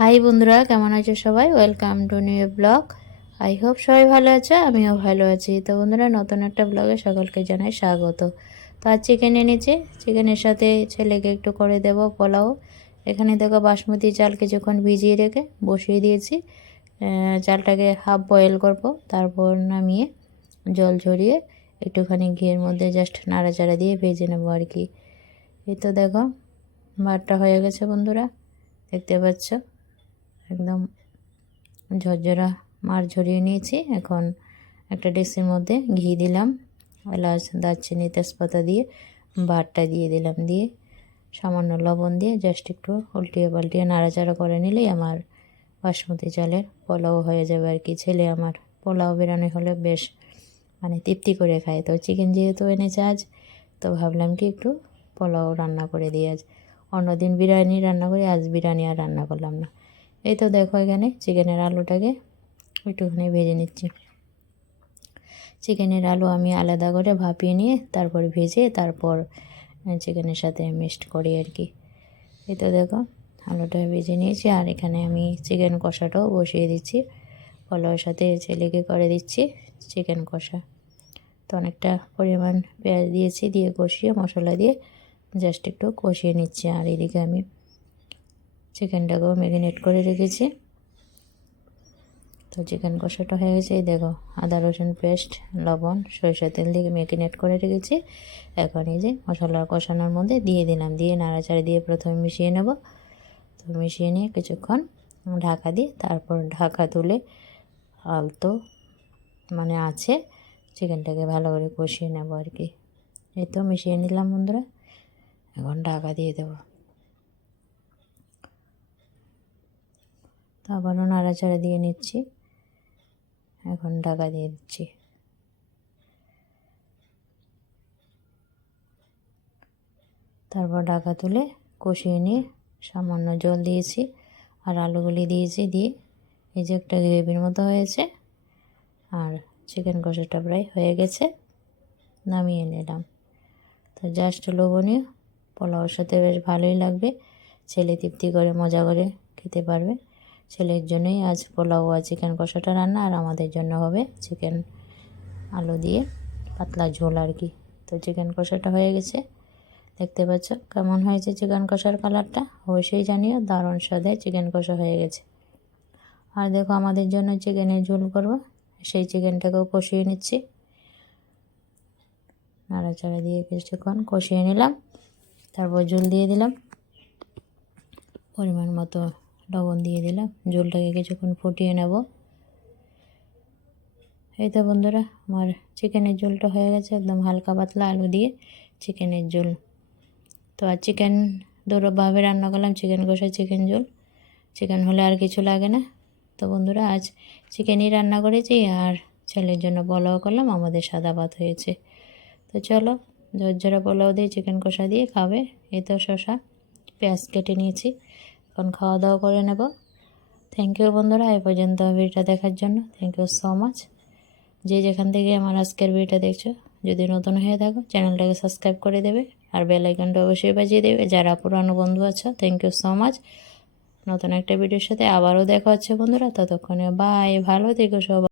High বন্ধুরা, কেমন আছো সবাই? Welcome to new blog. I hope সবাই ভালো আছে, আমিও ভালো আছি। তো বন্ধুরা, নতুন একটা ব্লগে সকলকে জানাই স্বাগত। তো আজ চিকেন এনেছি, চিকেনের সাথে ছেলেকে একটু করে দেব পোলাও। এখানে দেখো বাসমতি চাল কিছুক্ষণ ভিজিয়ে রেখে বসিয়ে দিয়েছি। চালটাকে হাফ বয়েল করব, তারপর নামিয়ে জল ঝরিয়ে একটুখানি ঘিয়ের মধ্যে জাস্ট নাড়াচাড়া দিয়ে ভেজে নেবো আর কি। এই তো দেখো ভাতটা হয়ে গেছে বন্ধুরা, দেখতে পাচ্ছ একদম ঝরঝরা মার ঝরিয়ে নিয়েছি। এখন একটা ডেক্সির মধ্যে ঘি দিলাম, এলাচ দারচিনি তেজপাতা দিয়ে ভাতটা দিয়ে দিলাম, দিয়ে সামান্য লবণ দিয়ে জাস্ট একটু উল্টিয়ে পাল্টিয়ে নাড়াচাড়া করে নিলেই আমার বাসমতি চালের পোলাও হয়ে যাবে আর কি। ছেলে আমার পোলাও বিরিয়ানি হলে বেশ তৃপ্তি করে খায়। তো চিকেন যেহেতু এনেছে আজ, তো ভাবলাম কি একটু পোলাও রান্না করে দিই আজ। অন্যদিন বিরিয়ানি রান্না করি, আজ বিরিয়ানি আর রান্না করলাম না। এই তো দেখো এখানে চিকেনের আলুটাকে একটুখানি ভেজে নিচ্ছি। চিকেনের আলু আমি আলাদা করে ভাপিয়ে নিয়ে তারপর ভেজে তারপর চিকেনের সাথে মিক্সড করি আর কি। এই তো দেখো আলুটা ভেজে নিয়েছি, আর এখানে আমি চিকেন কষাটাও বসিয়ে দিচ্ছি। পোলাওর সাথে ছেলেকে করে দিচ্ছি চিকেন কষা। তো অনেকটা পরিমাণ পেঁয়াজ দিয়েছি, দিয়ে কষিয়ে মশলা দিয়ে জাস্ট একটু কষিয়ে নিচ্ছি। আর এদিকে আমি চিকেনটাকেও ম্যারিনেট করে রেখেছি। তো চিকেন কষাটা হয়ে গেছে। এই দেখো আদা রসুন পেস্ট, লবণ, সরিষা তেল দিয়ে ম্যারিনেট করে রেখেছি। এখন এই যে মশলা কষানোর মধ্যে দিয়ে দিলাম, দিয়ে নাড়াচাড়া দিয়ে প্রথমে মিশিয়ে নেব। তো মিশিয়ে নিয়ে কিছুক্ষণ ঢাকা দিয়ে তারপর ঢাকা তুলে আলতো আছে চিকেনটাকে ভালো করে কষিয়ে নেব আর কি। এই তো মিশিয়ে নিলাম বন্ধুরা, এখন ঢাকা দিয়ে দেবো। তো আবারও নাড়াচাড়া দিয়ে নিচ্ছি, এখন ঢাকা দিয়ে দিচ্ছি। তারপর ঢাকা তুলে কষিয়ে নিয়ে সামান্য জল দিয়েছি আর আলুগুলি দিয়েছি, দিয়ে এই যে একটা গ্রেভির মতো হয়েছে। আর চিকেন কষাটা প্রায় হয়ে গেছে, নামিয়ে নিলাম। তো জাস্ট লোভনীয়, পোলাওর সাথে বেশ ভালোই লাগবে। ছেলে তৃপ্তি করে মজা করে খেতে পারবে। ছেলের জন্যই আজ পোলাও আর চিকেন কষাটা রান্না, আর আমাদের জন্য হবে চিকেন আলু দিয়ে পাতলা ঝোল আর কি। তো চিকেন কষাটা হয়ে গেছে, দেখতে পাচ্ছ কেমন হয়েছে চিকেন কষার কালারটা, অবশ্যই জানিও। দারুণ স্বাদে চিকেন কষা হয়ে গেছে। আর দেখো আমাদের জন্য চিকেনের ঝোল করব, সেই চিকেনটাকেও কষিয়ে নিচ্ছি। নাড়াচাড়া দিয়ে কিছুক্ষণ কষিয়ে নিলাম, তারপর ঝোল দিয়ে দিলাম, পরিমাণ মতো লবণ দিয়ে দিলাম। ঝোলটাকে কিছুক্ষণ ফুটিয়ে নেব। এই তো বন্ধুরা, আমার চিকেনের ঝোলটা হয়ে গেছে, একদম হালকা পাতলা আলু দিয়ে চিকেনের ঝোল। তো আর চিকেন দুটোভাবে রান্না করলাম, চিকেন কষা, চিকেন ঝোল। চিকেন হলে আর কিছু লাগে না। তো বন্ধুরা, আজ চিকেনই রান্না করেছি, আর ছেলের জন্য পোলাও করলাম, আমাদের সাদা ভাত হয়েছে। তো চলো ঝরঝরা পোলাও দিয়ে চিকেন কষা দিয়ে খাবে। এই তো শসা পেঁয়াজ কেটে নিয়েছি, এখন খাওয়া দাওয়া করে নেব। থ্যাংক ইউ বন্ধুরা, এই পর্যন্ত ভিডিওটা দেখার জন্য। Thank you so much. যে যেখান থেকে আমার আজকের ভিডিওটা দেখছো, যদি নতুন হয়ে থাকো চ্যানেলটাকে সাবস্ক্রাইব করে দেবে, আর বেল আইকনটা অবশ্যই বাজিয়ে দেবে। যারা পুরানো বন্ধু আছো, থ্যাংক ইউ সো মাচ। নতুন একটা ভিডিওর সাথে আবারও দেখা হচ্ছে বন্ধুরা, ততক্ষণে বাই, ভালো থেকো সবাই।